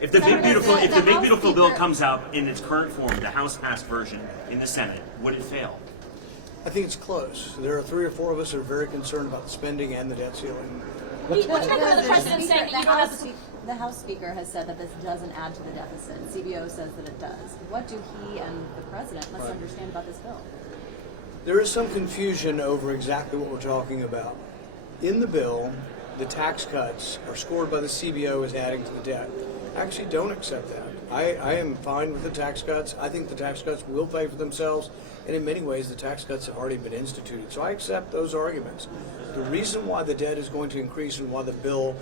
If the big beautiful bill comes out in its current form, the House passed version in the Senate, would it fail? I think it's close. There are 3 or 4 of us who are very concerned about the spending and the debt ceiling. What's the president saying that you don't have to? The House Speaker has said that this doesn't add to the deficit. CBO says that it does. What do he and the president must understand about this bill? There is some confusion over exactly what we're talking about. In the bill, the tax cuts are scored by the CBO as adding to the debt. I actually don't accept that. I am fine with the tax cuts. I think the tax cuts will pay for themselves, and in many ways the tax cuts have already been instituted. So I accept those arguments. The reason why the debt is going to increase and why the bill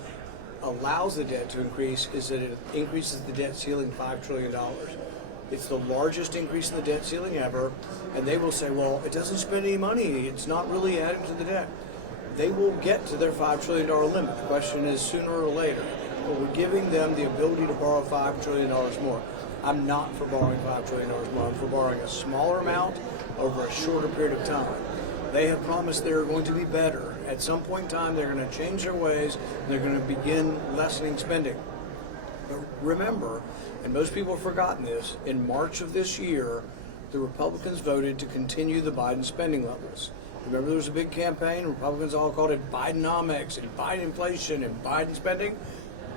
allows the debt to increase is that it increases the debt ceiling $5 trillion. It's the largest increase in the debt ceiling ever, and they will say, well, it doesn't spend any money. It's not really adding to the debt. They will get to their $5 trillion limit. The question is sooner or later. But we're giving them the ability to borrow $5 trillion more. I'm not for borrowing $5 trillion more. I'm for borrowing a smaller amount over a shorter period of time. They have promised they're going to be better. At some point in time, they're going to change their ways, and they're going to begin lessening spending. But remember, and most people have forgotten this, in March of this year, the Republicans voted to continue the Biden spending levels. Remember there was a big campaign, Republicans all called it Bidenomics and Biden inflation and Biden spending?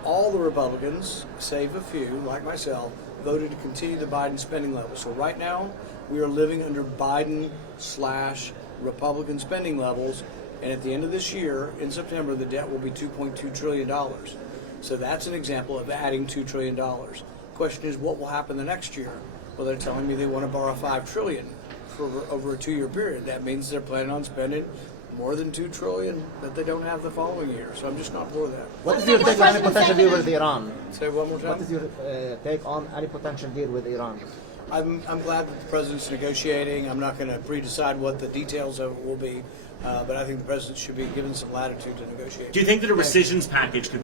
All the Republicans, save a few, like myself, voted to continue the Biden spending levels. So right now, we are living under Biden/Republican spending levels, and at the end of this year, in September, the debt will be $2.2 trillion. So that's an example of adding $2 trillion. Question is, what will happen the next year? Well, they're telling me they want to borrow $5 trillion for over a 2-year period. That means they're planning on spending more than $2 trillion that they don't have the following year. So I'm just not for that. What is your take on any potential deal with Iran? Say it one more time. What is your take on any potential deal with Iran? I'm glad that the president's negotiating. I'm not going to pre-decide what the details of it will be, but I think the president should be given some latitude to negotiate. Do you think that a rescissions package could